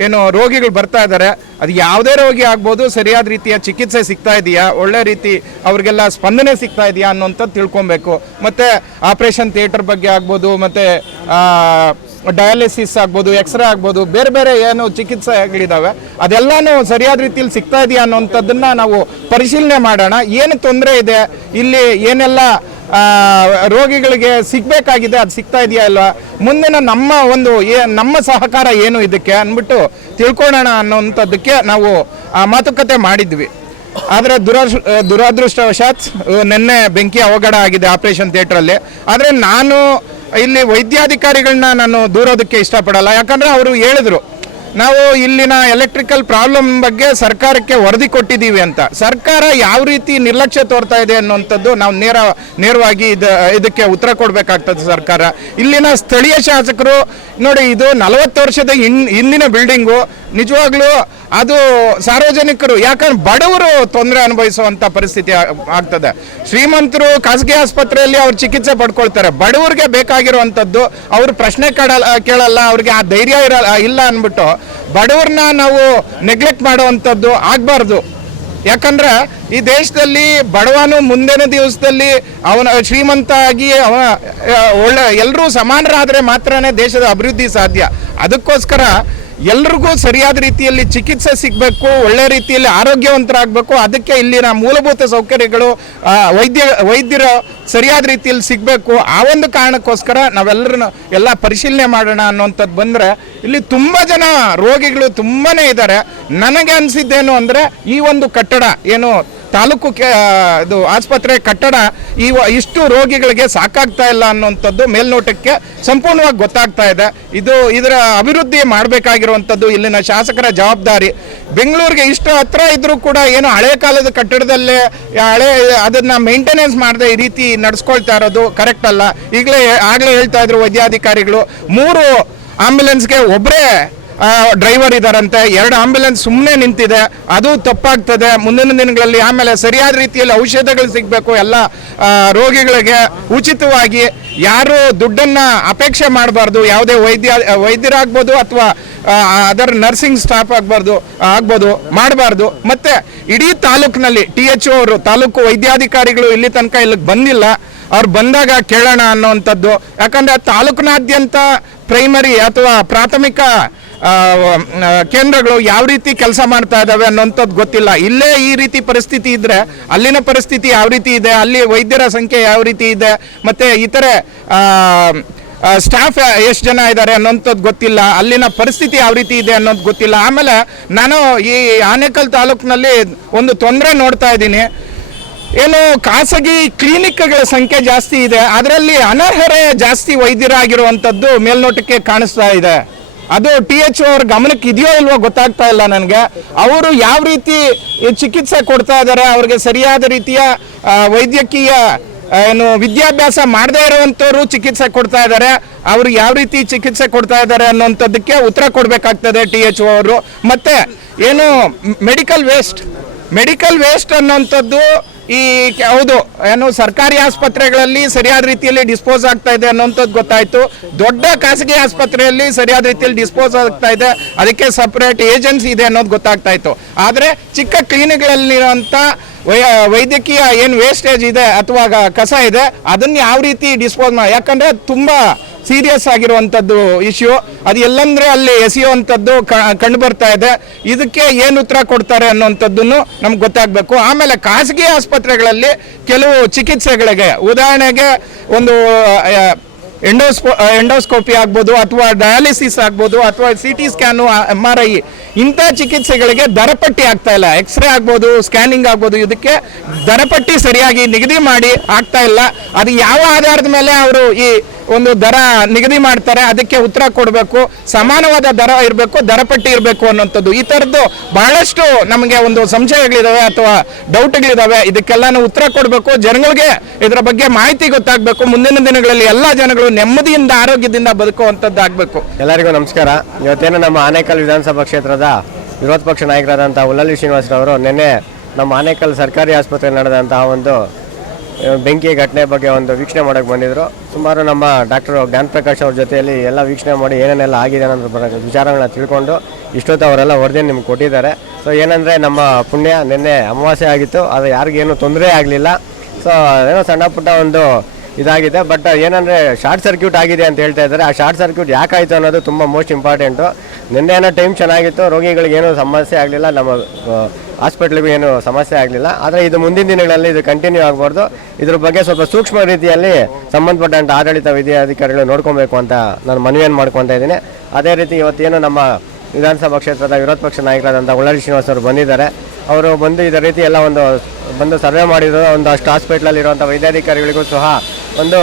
ಏನು ರೋಗಿಗಳು ಬರ್ತಾ ಇದ್ದಾರೆ. ಅದು ಯಾವುದೇ ರೋಗಿ ಆಗ್ಬೋದು, ಸರಿಯಾದ ರೀತಿಯ ಚಿಕಿತ್ಸೆ ಸಿಗ್ತಾ ಇದೆಯಾ, ಒಳ್ಳೆ ರೀತಿ ಅವ್ರಿಗೆಲ್ಲ ಸ್ಪಂದನೆ ಸಿಗ್ತಾ ಇದೆಯಾ ಅನ್ನೋಂಥದ್ದು ತಿಳ್ಕೊಬೇಕು. ಮತ್ತು ಆಪ್ರೇಷನ್ ಥಿಯೇಟರ್ ಬಗ್ಗೆ ಆಗ್ಬೋದು, ಮತ್ತು ಡಯಾಲಿಸಿಸ್ ಆಗ್ಬೋದು, ಎಕ್ಸ್ರೇ ಆಗ್ಬೋದು, ಬೇರೆ ಬೇರೆ ಏನು ಚಿಕಿತ್ಸೆಗಳಿದ್ದಾವೆ ಅದೆಲ್ಲನೂ ಸರಿಯಾದ ರೀತಿಯಲ್ಲಿ ಸಿಗ್ತಾ ಇದೆಯಾ ಅನ್ನೋಂಥದ್ದನ್ನು ನಾವು ಪರಿಶೀಲನೆ ಮಾಡೋಣ. ಏನು ತೊಂದರೆ ಇದೆ, ಇಲ್ಲಿ ಏನೆಲ್ಲ ರೋಗಿಗಳಿಗೆ ಸಿಗಬೇಕಾಗಿದೆ ಅದು ಸಿಗ್ತಾ ಇದೆಯಾ ಇಲ್ವಾ, ಮುಂದಿನ ನಮ್ಮ ಸಹಕಾರ ಏನು ಇದಕ್ಕೆ ಅಂದ್ಬಿಟ್ಟು ತಿಳ್ಕೊಳ್ಳೋಣ ಅನ್ನೋಂಥದ್ದಕ್ಕೆ ನಾವು ಮಾತುಕತೆ ಮಾಡಿದ್ವಿ. ಆದರೆ ದುರದೃಷ್ಟವಶಾತ್ ನಿನ್ನೆ ಬೆಂಕಿ ಅವಘಡ ಆಗಿದೆ ಆಪರೇಷನ್ ಥಿಯೇಟ್ರಲ್ಲಿ. ಆದರೆ ನಾನು ಇಲ್ಲಿ ವೈದ್ಯಾಧಿಕಾರಿಗಳನ್ನ ನಾನು ದೂರೋದಕ್ಕೆ ಇಷ್ಟಪಡಲ್ಲ. ಯಾಕಂದರೆ ಅವರು ಹೇಳಿದ್ರು ನಾವು ಇಲ್ಲಿನ ಎಲೆಕ್ಟ್ರಿಕಲ್ ಪ್ರಾಬ್ಲಮ್ ಬಗ್ಗೆ ಸರ್ಕಾರಕ್ಕೆ ವರದಿ ಕೊಟ್ಟಿದ್ದೀವಿ ಅಂತ. ಸರ್ಕಾರ ಯಾವ ರೀತಿ ನಿರ್ಲಕ್ಷ್ಯ ತೋರ್ತಾ ಇದೆ ಅನ್ನುವಂಥದ್ದು ನಾವು ನೇರವಾಗಿ ಇದಕ್ಕೆ ಉತ್ತರ ಕೊಡಬೇಕಾಗ್ತದೆ ಸರ್ಕಾರ. ಇಲ್ಲಿನ ಸ್ಥಳೀಯ ಶಾಸಕರು ನೋಡಿ, ಇದು 40 ವರ್ಷದ ಹಿಂದಿನ ಬಿಲ್ಡಿಂಗು, ನಿಜವಾಗ್ಲೂ ಅದು ಸಾರ್ವಜನಿಕರು, ಯಾಕಂದ್ರೆ ಬಡವರು ತೊಂದರೆ ಅನುಭವಿಸುವಂಥ ಪರಿಸ್ಥಿತಿ ಆಗ್ತದೆ. ಶ್ರೀಮಂತರು ಖಾಸಗಿ ಆಸ್ಪತ್ರೆಯಲ್ಲಿ ಅವ್ರು ಚಿಕಿತ್ಸೆ ಪಡ್ಕೊಳ್ತಾರೆ, ಬಡವರಿಗೆ ಬೇಕಾಗಿರುವಂಥದ್ದು ಅವರು ಪ್ರಶ್ನೆ ಕೇಳಲ್ಲ, ಅವ್ರಿಗೆ ಆ ಧೈರ್ಯ ಇಲ್ಲ ಅಂದ್ಬಿಟ್ಟು ಬಡವ್ರನ್ನ ನಾವು ನೆಗ್ಲೆಕ್ಟ್ ಮಾಡುವಂಥದ್ದು ಆಗಬಾರ್ದು. ಯಾಕಂದ್ರೆ ಈ ದೇಶದಲ್ಲಿ ಬಡವನು ಮುಂದಿನ ದಿವಸದಲ್ಲಿ ಅವನ ಶ್ರೀಮಂತ ಆಗಿ ಒಳ್ಳೆ ಎಲ್ಲರೂ ಸಮಾನರಾದರೆ ಮಾತ್ರನೇ ದೇಶದ ಅಭಿವೃದ್ಧಿ ಸಾಧ್ಯ. ಅದಕ್ಕೋಸ್ಕರ ಎಲ್ರಿಗೂ ಸರಿಯಾದ ರೀತಿಯಲ್ಲಿ ಚಿಕಿತ್ಸೆ ಸಿಗಬೇಕು, ಒಳ್ಳೆ ರೀತಿಯಲ್ಲಿ ಆರೋಗ್ಯವಂತರಾಗಬೇಕು. ಅದಕ್ಕೆ ಇಲ್ಲಿನ ಮೂಲಭೂತ ಸೌಕರ್ಯಗಳು, ವೈದ್ಯರು ಸರಿಯಾದ ರೀತಿಯಲ್ಲಿ ಸಿಗಬೇಕು. ಆ ಒಂದು ಕಾರಣಕ್ಕೋಸ್ಕರ ನಾವೆಲ್ಲರೂ ಎಲ್ಲ ಪರಿಶೀಲನೆ ಮಾಡೋಣ ಅನ್ನೋಂಥದ್ದು ಬಂದರೆ ಇಲ್ಲಿ ತುಂಬ ಜನ ರೋಗಿಗಳು ತುಂಬಾ ಇದ್ದಾರೆ. ನನಗೆ ಅನಿಸಿದ್ದೇನು ಅಂದರೆ ಈ ಒಂದು ಕಟ್ಟಡ ಏನು ತಾಲೂಕು ಇದು ಆಸ್ಪತ್ರೆ ಕಟ್ಟಡ ಇಷ್ಟು ರೋಗಿಗಳಿಗೆ ಸಾಕಾಗ್ತಾ ಇಲ್ಲ ಅನ್ನುವಂಥದ್ದು ಮೇಲ್ನೋಟಕ್ಕೆ ಸಂಪೂರ್ಣವಾಗಿ ಗೊತ್ತಾಗ್ತಾ ಇದೆ. ಇದರ ಅಭಿವೃದ್ಧಿ ಮಾಡಬೇಕಾಗಿರುವಂಥದ್ದು ಇಲ್ಲಿನ ಶಾಸಕರ ಜವಾಬ್ದಾರಿ. ಬೆಂಗಳೂರಿಗೆ ಇಷ್ಟು ಹತ್ರ ಇದ್ರೂ ಕೂಡ ಏನು ಹಳೆ ಕಾಲದ ಕಟ್ಟಡದಲ್ಲೇ ಅದನ್ನ ಮೇಂಟೆನೆನ್ಸ್ ಮಾಡದೆ ಈ ರೀತಿ ನಡೆಸ್ಕೊಳ್ತಾ ಇರೋದು ಕರೆಕ್ಟ್ ಅಲ್ಲ. ಆಗಲೇ ಹೇಳ್ತಾ ಇದ್ರು ವೈದ್ಯಾಧಿಕಾರಿಗಳು, 3 ಆಂಬ್ಯುಲೆನ್ಸ್ಗೆ ಒಬ್ಬರೇ ಡ್ರೈವರ್ ಇದ್ದಾರಂತೆ, 2 ಆಂಬ್ಯುಲೆನ್ಸ್ ಸುಮ್ಮನೆ ನಿಂತಿದೆ, ಅದು ತಪ್ಪಾಗ್ತದೆ ಮುಂದಿನ ದಿನಗಳಲ್ಲಿ. ಆಮೇಲೆ ಸರಿಯಾದ ರೀತಿಯಲ್ಲಿ ಔಷಧಗಳು ಸಿಗಬೇಕು ಎಲ್ಲ ರೋಗಿಗಳಿಗೆ ಉಚಿತವಾಗಿ. ಯಾರು ದುಡ್ಡನ್ನು ಅಪೇಕ್ಷೆ ಮಾಡಬಾರ್ದು, ಯಾವುದೇ ವೈದ್ಯರಾಗ್ಬೋದು ಅಥವಾ ಅದರ ನರ್ಸಿಂಗ್ ಸ್ಟಾಫ್ ಆಗ್ಬೋದು ಮಾಡಬಾರ್ದು. ಮತ್ತು ಇಡೀ ತಾಲೂಕಿನಲ್ಲಿ THO ಅವರು, ತಾಲೂಕು ವೈದ್ಯಾಧಿಕಾರಿಗಳು ಇಲ್ಲಿ ತನಕ ಇಲ್ಲಿಗೆ ಬಂದಿಲ್ಲ. ಅವ್ರು ಬಂದಾಗ ಕೇಳೋಣ ಅನ್ನೋವಂಥದ್ದು. ಯಾಕಂದರೆ ತಾಲೂಕಿನಾದ್ಯಂತ ಪ್ರೈಮರಿ ಅಥವಾ ಪ್ರಾಥಮಿಕ ಕೇಂದ್ರಗಳು ಯಾವ ರೀತಿ ಕೆಲಸ ಮಾಡ್ತಾ ಇದ್ದಾವೆ ಅನ್ನೋಂಥದ್ದು ಗೊತ್ತಿಲ್ಲ. ಇಲ್ಲೇ ಈ ರೀತಿ ಪರಿಸ್ಥಿತಿ ಇದ್ದರೆ ಅಲ್ಲಿನ ಪರಿಸ್ಥಿತಿ ಯಾವ ರೀತಿ ಇದೆ, ಅಲ್ಲಿ ವೈದ್ಯರ ಸಂಖ್ಯೆ ಯಾವ ರೀತಿ ಇದೆ, ಮತ್ತು ಇತರೆ ಸ್ಟಾಫ್ ಎಷ್ಟು ಜನ ಇದ್ದಾರೆ ಅನ್ನೋಂಥದ್ದು ಗೊತ್ತಿಲ್ಲ, ಅಲ್ಲಿನ ಪರಿಸ್ಥಿತಿ ಯಾವ ರೀತಿ ಇದೆ ಅನ್ನೋದು ಗೊತ್ತಿಲ್ಲ. ಆಮೇಲೆ ನಾನು ಈ ಆನೇಕಲ್ ತಾಲೂಕಿನಲ್ಲಿ ಒಂದು ತೊಂದರೆ ನೋಡ್ತಾ ಇದ್ದೀನಿ. ಏನು ಖಾಸಗಿ ಕ್ಲಿನಿಕ್ಗಳ ಸಂಖ್ಯೆ ಜಾಸ್ತಿ ಇದೆ, ಅದರಲ್ಲಿ ಅನರ್ಹರೇ ಜಾಸ್ತಿ ವೈದ್ಯರಾಗಿರುವಂಥದ್ದು ಮೇಲ್ನೋಟಕ್ಕೆ ಕಾಣಿಸ್ತಾ ಇದೆ. ಅದು THO ಅವ್ರ ಗಮನಕ್ಕೆ ಇದೆಯೋ ಇಲ್ವೋ ಗೊತ್ತಾಗ್ತಾ ಇಲ್ಲ ನನಗೆ. ಅವರು ಯಾವ ರೀತಿ ಚಿಕಿತ್ಸೆ ಕೊಡ್ತಾ ಇದ್ದಾರೆ, ಅವ್ರಿಗೆ ಸರಿಯಾದ ರೀತಿಯ ವೈದ್ಯಕೀಯ ವಿದ್ಯಾಭ್ಯಾಸ ಮಾಡದೇ ಇರುವಂಥವ್ರು ಚಿಕಿತ್ಸೆ ಕೊಡ್ತಾ ಇದ್ದಾರೆ, ಅವರು ಯಾವ ರೀತಿ ಚಿಕಿತ್ಸೆ ಕೊಡ್ತಾ ಇದ್ದಾರೆ ಅನ್ನೋಂಥದ್ದಕ್ಕೆ ಉತ್ತರ ಕೊಡಬೇಕಾಗ್ತದೆ THO ಅವರು. ಮತ್ತು ಏನು ಮೆಡಿಕಲ್ ವೇಸ್ಟ್ ಅನ್ನೋಂಥದ್ದು ಹೌದು, ಏನು ಸರ್ಕಾರಿ ಆಸ್ಪತ್ರೆಗಳಲ್ಲಿ ಸರಿಯಾದ ರೀತಿಯಲ್ಲಿ ಡಿಸ್ಪೋಸ್ ಆಗ್ತಾ ಇದೆ ಅನ್ನೋಂಥದ್ದು ಗೊತ್ತಾಯ್ತು. ದೊಡ್ಡ ಖಾಸಗಿ ಆಸ್ಪತ್ರೆಯಲ್ಲಿ ಸರಿಯಾದ ರೀತಿಯಲ್ಲಿ ಡಿಸ್ಪೋಸ್ ಆಗ್ತಾ ಇದೆ, ಅದಕ್ಕೆ ಸಪ್ರೇಟ್ ಏಜೆನ್ಸಿ ಇದೆ ಅನ್ನೋದು ಗೊತ್ತಾಗ್ತಾ ಇತ್ತು. ಆದರೆ ಚಿಕ್ಕ ಕ್ಲಿನಿಕ್ಗಳಲ್ಲಿರುವಂಥ ವೈದ್ಯಕೀಯ ಏನು ವೇಸ್ಟೇಜ್ ಇದೆ ಅಥವಾ ಕಸ ಇದೆ, ಅದನ್ನು ಯಾವ ರೀತಿ ಡಿಸ್ಪೋಸ್ ಯಾಕಂದರೆ ತುಂಬ ಸೀರಿಯಸ್ ಆಗಿರುವಂಥದ್ದು ಇಶ್ಯೂ. ಅದು ಎಲ್ಲಂದ್ರೆ ಅಲ್ಲಿ ಎಸೆಯುವಂಥದ್ದು ಕಂಡು ಬರ್ತಾ ಇದೆ. ಇದಕ್ಕೆ ಏನು ಉತ್ತರ ಕೊಡ್ತಾರೆ ಅನ್ನೋಂಥದ್ದನ್ನು ನಮ್ಗೆ ಗೊತ್ತಾಗಬೇಕು. ಆಮೇಲೆ ಖಾಸಗಿ ಆಸ್ಪತ್ರೆಗಳಲ್ಲಿ ಕೆಲವು ಚಿಕಿತ್ಸೆಗಳಿಗೆ, ಉದಾಹರಣೆಗೆ ಒಂದು ಎಂಡೋಸ್ಕೋಪಿ ಆಗ್ಬೋದು ಅಥವಾ ಡಯಾಲಿಸಿಸ್ ಆಗ್ಬೋದು ಅಥವಾ CT ಸ್ಕ್ಯಾನು, MRI ಇಂಥ ಚಿಕಿತ್ಸೆಗಳಿಗೆ ದರಪಟ್ಟಿ ಆಗ್ತಾ ಇಲ್ಲ. ಎಕ್ಸ್ರೇ ಆಗ್ಬೋದು, ಸ್ಕ್ಯಾನಿಂಗ್ ಆಗ್ಬೋದು, ಇದಕ್ಕೆ ದರಪಟ್ಟಿ ಸರಿಯಾಗಿ ನಿಗದಿ ಮಾಡಿ ಆಗ್ತಾ ಇಲ್ಲ. ಅದು ಯಾವ ಆಧಾರದ ಮೇಲೆ ಅವರು ಈ ಒಂದು ದರ ನಿಗದಿ ಮಾಡ್ತಾರೆ, ಅದಕ್ಕೆ ಉತ್ತರ ಕೊಡಬೇಕು. ಸಮಾನವಾದ ದರ ಇರಬೇಕು, ದರಪಟ್ಟಿ ಇರಬೇಕು ಅನ್ನೋಂಥದ್ದು. ಈ ಥರದ್ದು ಬಹಳಷ್ಟು ನಮಗೆ ಒಂದು ಸಂಶಯಗಳಿದಾವೆ ಅಥವಾ ಡೌಟ್ಗಳಿದಾವೆ. ಇದಕ್ಕೆಲ್ಲಾನು ಉತ್ತರ ಕೊಡಬೇಕು, ಜನಗಳಿಗೆ ಇದರ ಬಗ್ಗೆ ಮಾಹಿತಿ ಗೊತ್ತಾಗಬೇಕು. ಮುಂದಿನ ದಿನಗಳಲ್ಲಿ ಎಲ್ಲ ಜನಗಳು ನೆಮ್ಮದಿಯಿಂದ ಆರೋಗ್ಯದಿಂದ ಬದುಕುವಂಥದ್ದು ಆಗಬೇಕು. ಎಲ್ಲರಿಗೂ ನಮಸ್ಕಾರ. ಇವತ್ತೇನು ನಮ್ಮ ಆನೇಕಲ್ ವಿಧಾನಸಭಾ ಕ್ಷೇತ್ರದ ವಿರೋಧ ಪಕ್ಷ ನಾಯಕರಾದಂಥ ಉಲ್ಲಳ್ಳಿ ಶ್ರೀನಿವಾಸರವರು ನಿನ್ನೆ ನಮ್ಮ ಆನೇಕಲ್ ಸರ್ಕಾರಿ ಆಸ್ಪತ್ರೆ ನಡೆದಂತಹ ಒಂದು ಬೆಂಕಿ ಘಟನೆ ಬಗ್ಗೆ ಒಂದು ವೀಕ್ಷಣೆ ಮಾಡೋಕ್ಕೆ ಬಂದಿದ್ದರು. ಸುಮಾರು ನಮ್ಮ ಡಾಕ್ಟರ್ ಜ್ಞಾನಪ್ರಕಾಶ್ ಅವ್ರ ಜೊತೆಯಲ್ಲಿ ಎಲ್ಲ ವೀಕ್ಷಣೆ ಮಾಡಿ ಏನೇನೆಲ್ಲ ಆಗಿದೆ ಅನ್ನೋದ್ರ ವಿಚಾರಗಳನ್ನ ತಿಳ್ಕೊಂಡು ಇಷ್ಟೊತ್ತು ಅವರೆಲ್ಲ ವರದಿಯನ್ನು ನಿಮ್ಗೆ ಕೊಟ್ಟಿದ್ದಾರೆ. ಸೊ ಏನಂದರೆ ನಮ್ಮ ಪುಣ್ಯ ನಿನ್ನೆ ಅಮಾವಾಸ್ಯೆ ಆಗಿತ್ತು, ಅದು ಯಾರಿಗೇನು ತೊಂದರೆ ಆಗಲಿಲ್ಲ. ಸೊ ಏನೋ ಸಣ್ಣ ಪುಟ್ಟ ಒಂದು ಇದಾಗಿದೆ. ಬಟ್ ಏನಂದರೆ ಶಾರ್ಟ್ ಸರ್ಕ್ಯೂಟ್ ಆಗಿದೆ ಅಂತ ಹೇಳ್ತಾ ಇದ್ದಾರೆ. ಆ ಶಾರ್ಟ್ ಸರ್ಕ್ಯೂಟ್ ಯಾಕಾಯಿತು ಅನ್ನೋದು ತುಂಬ ಮೋಸ್ಟ್ ಇಂಪಾರ್ಟೆಂಟು. ನಿನ್ನೆ ಏನೋ ಟೈಮ್ ಚೆನ್ನಾಗಿತ್ತು, ರೋಗಿಗಳಿಗೇನು ಸಮಸ್ಯೆ ಆಗಲಿಲ್ಲ, ನಮ್ಮ ಹಾಸ್ಪಿಟ್ಲಿಗೂ ಏನು ಸಮಸ್ಯೆ ಆಗಲಿಲ್ಲ. ಆದರೆ ಇದು ಮುಂದಿನ ದಿನಗಳಲ್ಲಿ ಇದು ಕಂಟಿನ್ಯೂ ಆಗಬಾರ್ದು. ಇದ್ರ ಬಗ್ಗೆ ಸ್ವಲ್ಪ ಸೂಕ್ಷ್ಮ ರೀತಿಯಲ್ಲಿ ಸಂಬಂಧಪಟ್ಟಂಥ ಆಡಳಿತ ವಿದ್ಯಾಧಿಕಾರಿಗಳು ನೋಡ್ಕೊಬೇಕು ಅಂತ ನಾನು ಮನವಿಯನ್ನು ಮಾಡ್ಕೊತಾ ಇದ್ದೀನಿ. ಅದೇ ರೀತಿ ಇವತ್ತೇನು ನಮ್ಮ ವಿಧಾನಸಭಾ ಕ್ಷೇತ್ರದ ವಿರೋಧ ಪಕ್ಷ ನಾಯಕರಾದಂಥ ಉಲ್ಲಳ್ಳಿ ಶ್ರೀನಿವಾಸ್ ಅವರು ಬಂದಿದ್ದಾರೆ. ಅವರು ಬಂದು ಇದೇ ರೀತಿ ಎಲ್ಲ ಬಂದು ಸರ್ವೆ ಮಾಡಿದ್ರು. ಒಂದಷ್ಟು ಹಾಸ್ಪಿಟ್ಲಲ್ಲಿರುವಂಥ ವೈದ್ಯಾಧಿಕಾರಿಗಳಿಗೂ ಸಹ ಒಂದು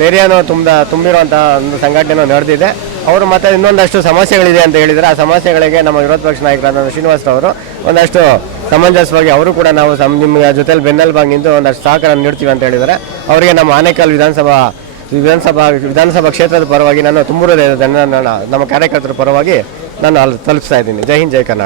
ಧೈರ್ಯನೂ ತುಂಬಿರುವಂಥ ಒಂದು ಸಂಘಟನೆ ನಡೆದಿದೆ. ಅವರು ಮತ್ತೆ ಇನ್ನೊಂದಷ್ಟು ಸಮಸ್ಯೆಗಳಿದೆ ಅಂತ ಹೇಳಿದರೆ ಆ ಸಮಸ್ಯೆಗಳಿಗೆ ನಮ್ಮ ವಿರೋಧ ಪಕ್ಷ ನಾಯಕರಾದ ಶ್ರೀನಿವಾಸರವರು ಒಂದಷ್ಟು ಸಮಂಜಸವಾಗಿ ಅವರು ಕೂಡ ನಾವು ನಿಮ್ಮ ಜೊತೆಲಿ ಬೆನ್ನೆಲುಬಾಗಿ ನಿಂತು ಒಂದಷ್ಟು ಸಹಕಾರ ನೀಡ್ತೀವಿ ಅಂತ ಹೇಳಿದ್ದಾರೆ. ಅವರಿಗೆ ನಮ್ಮ ಆನೇಕಲ್ ವಿಧಾನಸಭಾ ಕ್ಷೇತ್ರದ ಪರವಾಗಿ ನಾನು ತುಂಬ ನಮ್ಮ ಕಾರ್ಯಕರ್ತರ ಪರವಾಗಿ ನಾನು ಅಲ್ಲಿ ತಲುಪಿಸ್ತಾ ಇದ್ದೀನಿ. ಜೈ ಹಿಂದ್, ಜೈ ಕರ್ನಾಟಕ.